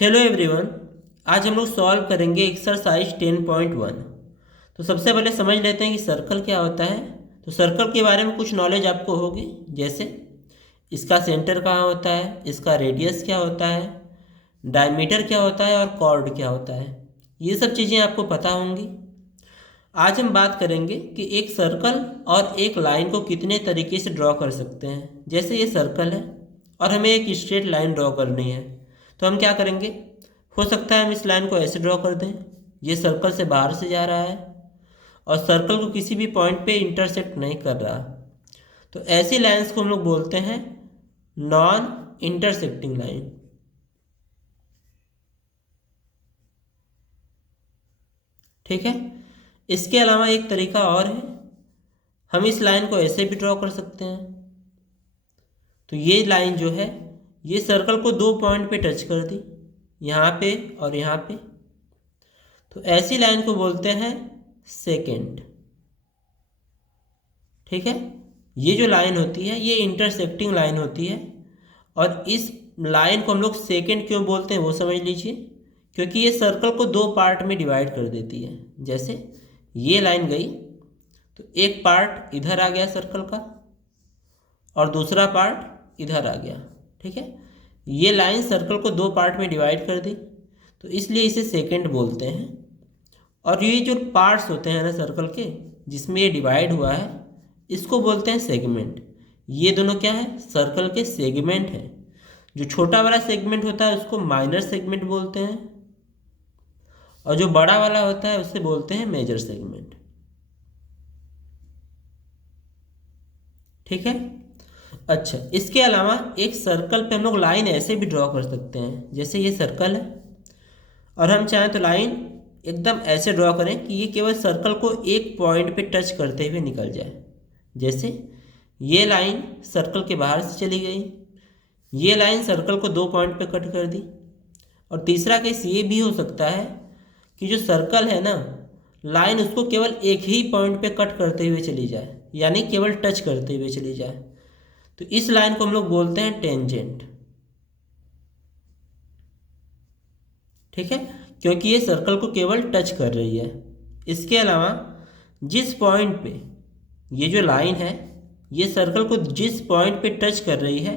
Hello everyone. आज हम लोग सॉल्व करेंगे एक्सरसाइज 10.1। तो सबसे पहले समझ लेते हैं कि सर्कल क्या होता है। तो सर्कल के बारे में कुछ नॉलेज आपको होगी, जैसे इसका सेंटर कहाँ होता है, इसका रेडियस क्या होता है, डायमीटर क्या होता है और कॉर्ड क्या होता है। ये सब चीज़ें आपको पता होंगी। आज हम बात करेंगे कि एक सर्कल और एक लाइन को कितने तरीके से ड्रॉ कर सकते हैं। जैसे ये सर्कल है और हमें एक स्ट्रेट लाइन ड्रॉ करनी है, तो हम क्या करेंगे, हो सकता है हम इस लाइन को ऐसे ड्रॉ कर दें। ये सर्कल से बाहर से जा रहा है और सर्कल को किसी भी पॉइंट पे इंटरसेक्ट नहीं कर रहा। तो ऐसी लाइंस को हम लोग बोलते हैं नॉन इंटरसेक्टिंग लाइन। ठीक है। इसके अलावा एक तरीका और है, हम इस लाइन को ऐसे भी ड्रॉ कर सकते हैं। तो ये लाइन जो है, ये सर्कल को दो पॉइंट पे टच कर दी, यहाँ पे और यहाँ पे। तो ऐसी लाइन को बोलते हैं सेकेंड। ठीक है। ये जो लाइन होती है ये इंटरसेक्टिंग लाइन होती है, और इस लाइन को हम लोग सेकेंड क्यों बोलते हैं वो समझ लीजिए। क्योंकि ये सर्कल को दो पार्ट में डिवाइड कर देती है। जैसे ये लाइन गई तो एक पार्ट इधर आ गया सर्कल का और दूसरा पार्ट इधर आ गया। ठीक है। ये लाइन सर्कल को दो पार्ट में डिवाइड कर दी, तो इसलिए इसे सेकेंड बोलते हैं। और ये जो पार्ट्स होते हैं ना सर्कल के, जिसमें ये डिवाइड हुआ है, इसको बोलते हैं सेगमेंट। ये दोनों क्या है, सर्कल के सेगमेंट है। जो छोटा वाला सेगमेंट होता है उसको माइनर सेगमेंट बोलते हैं, और जो बड़ा वाला होता है उसे बोलते हैं मेजर सेगमेंट। ठीक है। अच्छा, इसके अलावा एक सर्कल पे हम लोग लाइन ऐसे भी ड्रॉ कर सकते हैं। जैसे ये सर्कल है और हम चाहें तो लाइन एकदम ऐसे ड्रॉ करें कि ये केवल सर्कल को एक पॉइंट पे टच करते हुए निकल जाए। जैसे ये लाइन सर्कल के बाहर से चली गई, ये लाइन सर्कल को दो पॉइंट पे कट कर दी। और तीसरा केस ये भी हो सकता है कि जो सर्कल है ना, लाइन उसको केवल एक ही पॉइंट पे कट करते हुए चली जाए, यानी केवल टच करते हुए चली जाए। तो इस लाइन को हम लोग बोलते हैं टेंजेंट। ठीक है, क्योंकि ये सर्कल को केवल टच कर रही है। इसके अलावा जिस पॉइंट पे ये जो लाइन है, ये सर्कल को जिस पॉइंट पे टच कर रही है,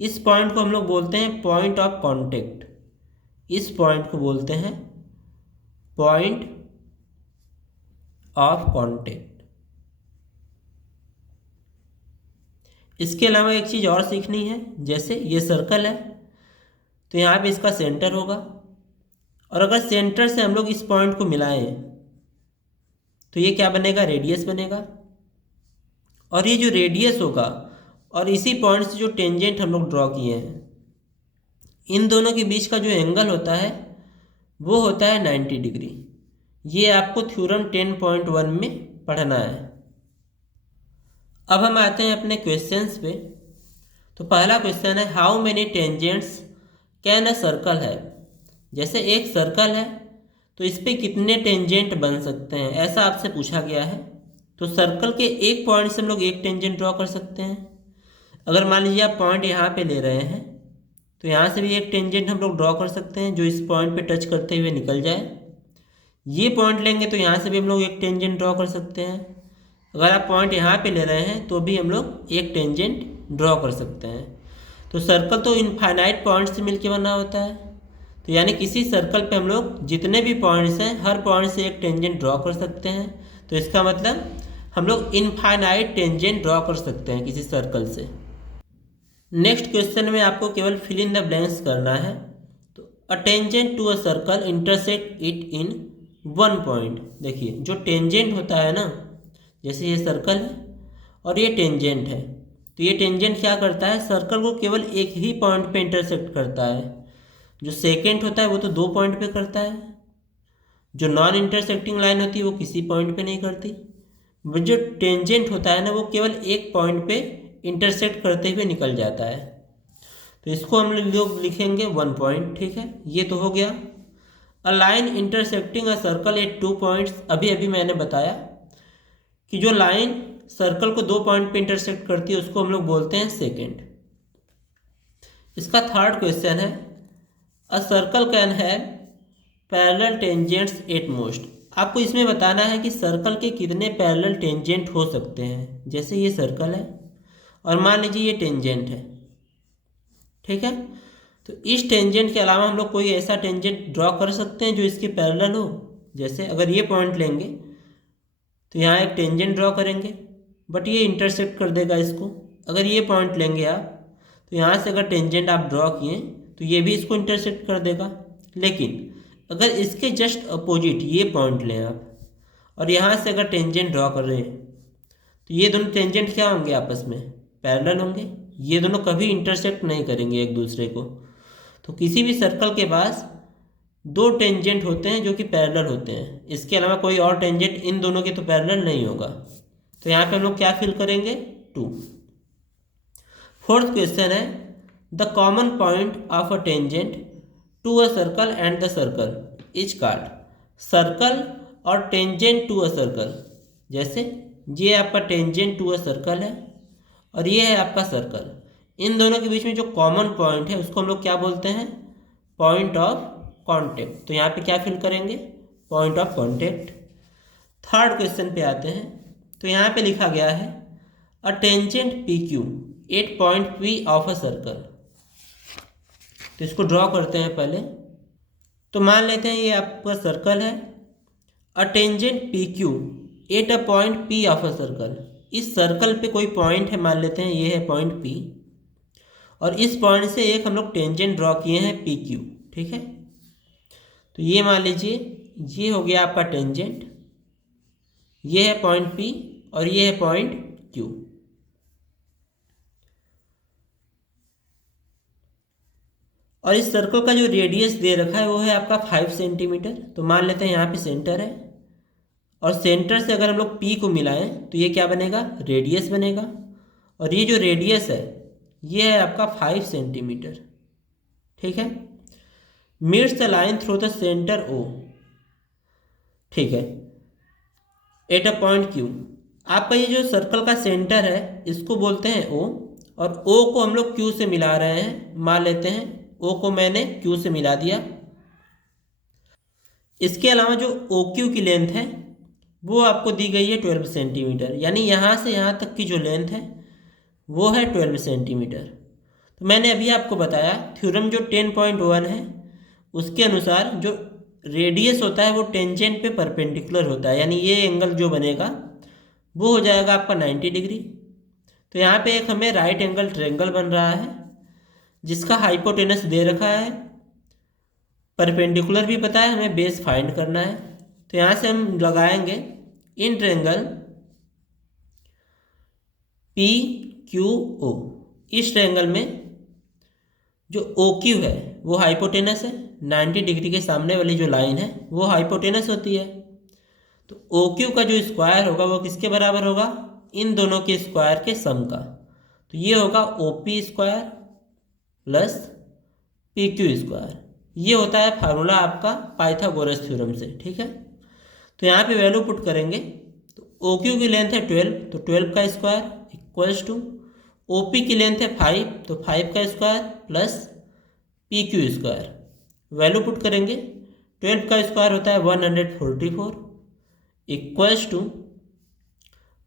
इस पॉइंट को हम लोग बोलते हैं पॉइंट ऑफ कांटेक्ट। इस पॉइंट को बोलते हैं पॉइंट ऑफ कांटेक्ट। इसके अलावा एक चीज़ और सीखनी है। जैसे ये सर्कल है तो यहाँ पे इसका सेंटर होगा, और अगर सेंटर से हम लोग इस पॉइंट को मिलाएं तो ये क्या बनेगा, रेडियस बनेगा। और ये जो रेडियस होगा और इसी पॉइंट से जो टेंजेंट हम लोग ड्रॉ किए हैं, इन दोनों के बीच का जो एंगल होता है वो होता है 90 डिग्री। ये आपको थ्योरम 10.1 में पढ़ना है। अब हम आते हैं अपने क्वेश्चंस पे। तो पहला क्वेश्चन है, how many tangents can a circle है। जैसे एक सर्कल है तो इस पर कितने टेंजेंट बन सकते हैं, ऐसा आपसे पूछा गया है। तो सर्कल के एक पॉइंट से हम लोग एक टेंजेंट ड्रॉ कर सकते हैं। अगर मान लीजिए आप पॉइंट यहाँ पे ले रहे हैं, तो यहाँ से भी एक टेंजेंट हम लोग ड्रॉ कर सकते हैं जो इस पॉइंट पे टच करते हुए निकल जाए। ये पॉइंट लेंगे तो यहाँ से भी हम लोग एक टेंजेंट ड्रॉ कर सकते हैं। अगर आप पॉइंट यहाँ पे ले रहे हैं तो भी हम लोग एक टेंजेंट ड्रॉ कर सकते हैं। तो सर्कल तो इनफाइनाइट पॉइंट से मिलकर बना होता है। तो यानी किसी सर्कल पे हम लोग जितने भी पॉइंट्स हैं, हर पॉइंट से एक टेंजेंट ड्रॉ कर सकते हैं। तो इसका मतलब हम लोग इनफाइनाइट टेंजेंट ड्रॉ कर सकते हैं किसी सर्कल से। नेक्स्ट क्वेश्चन में आपको केवल फिल इन द ब्लैंक्स करना है। तो a tangent to a circle intersect it in one point. देखिए जो टेंजेंट होता है ना, जैसे ये सर्कल है और ये टेंजेंट है, तो ये टेंजेंट क्या करता है, सर्कल को केवल एक ही पॉइंट पे इंटरसेक्ट करता है। जो सेकेंड होता है वो तो दो पॉइंट पे करता है। जो नॉन इंटरसेक्टिंग लाइन होती है वो किसी पॉइंट पे नहीं करती। बट जो टेंजेंट होता है ना, वो केवल एक पॉइंट पे इंटरसेक्ट करते हुए निकल जाता है। तो इसको हम लोग लिखेंगे वन पॉइंट। ठीक है, ये तो हो गया। A line intersecting a circle eight two points. अभी अभी मैंने बताया कि जो लाइन सर्कल को दो पॉइंट पे इंटरसेक्ट करती है उसको हम लोग बोलते हैं सेकेंड। इसका थर्ड क्वेश्चन है, a circle can have parallel tangents at most. आपको इसमें बताना है कि सर्कल के कितने पैरेलल टेंजेंट हो सकते हैं। जैसे ये सर्कल है और मान लीजिए ये टेंजेंट है, ठीक है। तो इस टेंजेंट के अलावा हम लोग कोई ऐसा टेंजेंट ड्रॉ कर सकते हैं जो इसके पैरेलल हो। जैसे अगर ये पॉइंट लेंगे तो यहाँ एक टेंजेंट ड्रॉ करेंगे, बट ये इंटरसेक्ट कर देगा इसको। अगर ये पॉइंट लेंगे आप तो यहाँ से अगर टेंजेंट आप ड्रॉ किए तो ये भी इसको इंटरसेक्ट कर देगा। लेकिन अगर इसके जस्ट अपोजिट ये पॉइंट लें आप और यहाँ से अगर टेंजेंट ड्रॉ कर रहे हैं तो ये दोनों टेंजेंट क्या होंगे, आपस में पैरेलल होंगे। ये दोनों कभी इंटरसेक्ट नहीं करेंगे एक दूसरे को। तो किसी भी सर्कल के पास दो टेंजेंट होते हैं जो कि पैरेलल होते हैं, इसके अलावा कोई और टेंजेंट इन दोनों के तो पैरेलल नहीं होगा। तो यहाँ पे हम लोग क्या फिल करेंगे, 2। फोर्थ क्वेश्चन है the common point of a tangent to a circle and the circle is called. Circle और टेंजेंट टू अ सर्कल, जैसे ये आपका टेंजेंट टू अ सर्कल है और ये है आपका सर्कल। इन दोनों के बीच में जो कॉमन पॉइंट है उसको हम लोग क्या बोलते हैं, पॉइंट ऑफ कॉन्टेक्ट। तो यहाँ पे क्या फिल करेंगे, point of contact. Third question पे आते हैं। तो यहाँ पे लिखा गया है a tangent P Q at point P of a circle. तो इसको ड्रॉ करते हैं पहले। तो मान लेते हैं ये आपका सर्कल है। A tangent P Q at a point P of a circle. इस सर्कल पे कोई पॉइंट है, मान लेते हैं ये है पॉइंट पी, और इस पॉइंट से एक हम लोग टेंजेंट ड्रॉ किए हैं पी क्यू, ठीक है। तो ये मान लीजिए ये हो गया आपका टेंजेंट, ये है पॉइंट पी और ये है पॉइंट क्यू। और इस सर्कल का जो रेडियस दे रखा है वो है आपका 5 सेंटीमीटर। तो मान लेते हैं यहाँ पे सेंटर है और सेंटर से अगर हम लोग पी को मिलाएं तो ये क्या बनेगा, रेडियस बनेगा। और ये जो रेडियस है ये है आपका 5 सेंटीमीटर, ठीक है। Meets the line through the centre O, ठीक है, एट अ पॉइंट क्यू। आपका ये जो सर्कल का सेंटर है इसको बोलते हैं ओ, और ओ को हम लोग क्यू से मिला रहे हैं। मान लेते हैं ओ को मैंने क्यू से मिला दिया। इसके अलावा जो ओ क्यू की लेंथ है वो आपको दी गई है 12 सेंटीमीटर, यानी यहाँ से यहाँ तक की जो लेंथ है वो है 12 सेंटीमीटर। तो मैंने अभी आपको बताया थ्योरम जो 10.1 है उसके अनुसार जो रेडियस होता है वो टेंजेंट पे परपेंडिकुलर होता है, यानी ये एंगल जो बनेगा वो हो जाएगा आपका 90 डिग्री। तो यहाँ पे एक हमें राइट एंगल ट्रायंगल बन रहा है जिसका हाइपोटेनस दे रखा है, परपेंडिकुलर भी पता है, हमें बेस फाइंड करना है। तो यहाँ से हम लगाएंगे in triangle P Q O. इस ट्रायंगल में जो ओ क्यू है वो हाइपोटेनस है, 90 डिग्री के सामने वाली जो लाइन है वो हाइपोटेनस होती है। तो ओ क्यू का जो स्क्वायर होगा वो किसके बराबर होगा, इन दोनों के स्क्वायर के सम का। तो ये होगा O P square plus P Q square. ये होता है फार्मूला आपका पाइथागोरस थ्योरम से, ठीक है। तो यहाँ पे वैल्यू पुट करेंगे तो ओ क्यू की लेंथ है 12, तो 12 का square equals to O P की लेंथ है 5, तो 5 का square plus P Q square. Value put करेंगे 12 का स्क्वायर होता है 144 इक्वल्स टू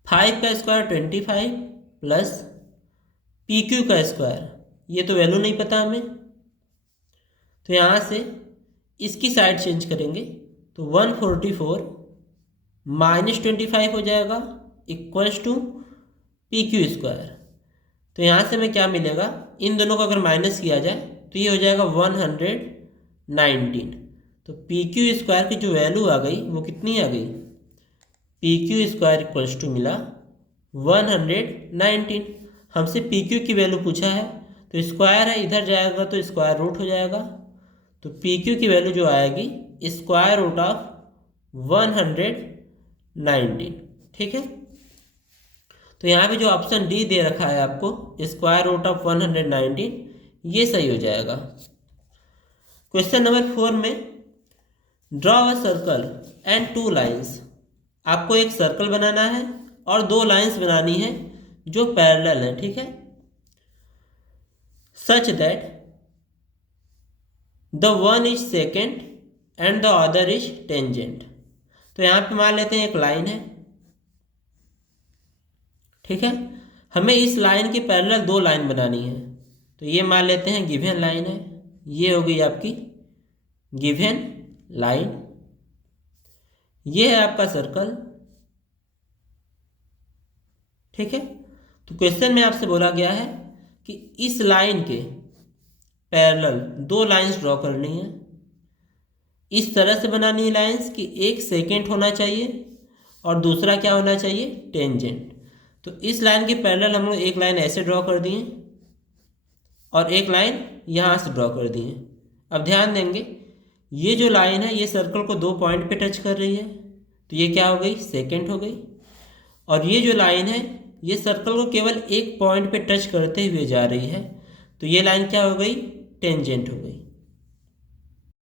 5 का स्क्वायर 25 प्लस पी क्यू का स्क्वायर, ये तो वैल्यू नहीं पता हमें। तो यहाँ से इसकी साइड चेंज करेंगे तो 144 माइनस 25 हो जाएगा equals to P Q square. तो यहाँ से हमें क्या मिलेगा, इन दोनों को अगर माइनस किया जाए तो ये हो जाएगा 119। तो पी क्यू स्क्वायर की जो वैल्यू आ गई वो कितनी आ गई, P Q square equals to मिला 119। हमसे पी क्यू की वैल्यू पूछा है तो स्क्वायर है, इधर जाएगा तो स्क्वायर रूट हो जाएगा। तो पी क्यू की वैल्यू जो आएगी स्क्वायर रूट ऑफ 119, ठीक है। तो यहाँ पे जो ऑप्शन डी दे रखा है आपको स्क्वायर रूट ऑफ 119, ये सही हो जाएगा। क्वेश्चन नंबर 4 में draw a circle and 2 lines. आपको एक सर्कल बनाना है और 2 लाइन्स बनानी है जो पैरेलल है, ठीक है। Such that the one is second and the other is tangent. तो यहाँ पे मान लेते हैं एक लाइन है, ठीक है, हमें इस लाइन के पैरेलल दो लाइन बनानी है। तो ये मान लेते हैं गिवन लाइन है, ये हो गई आपकी गिवन लाइन, ये है आपका सर्कल, ठीक है। तो क्वेश्चन में आपसे बोला गया है कि इस लाइन के पैरेलल दो लाइंस ड्रॉ करनी है, इस तरह से बनानी है लाइंस कि एक सेकेंड होना चाहिए और दूसरा क्या होना चाहिए, टेंजेंट। तो इस लाइन के पैरेलल हम लोग एक लाइन ऐसे ड्रॉ कर दिए और एक लाइन यहाँ से ड्रॉ कर दिए। अब ध्यान देंगे, ये जो लाइन है ये सर्कल को दो पॉइंट पे टच कर रही है, तो ये क्या हो गई, सेकेंड हो गई। और ये जो लाइन है ये सर्कल को केवल एक पॉइंट पे टच करते हुए जा रही है, तो ये लाइन क्या हो गई, टेंजेंट हो गई।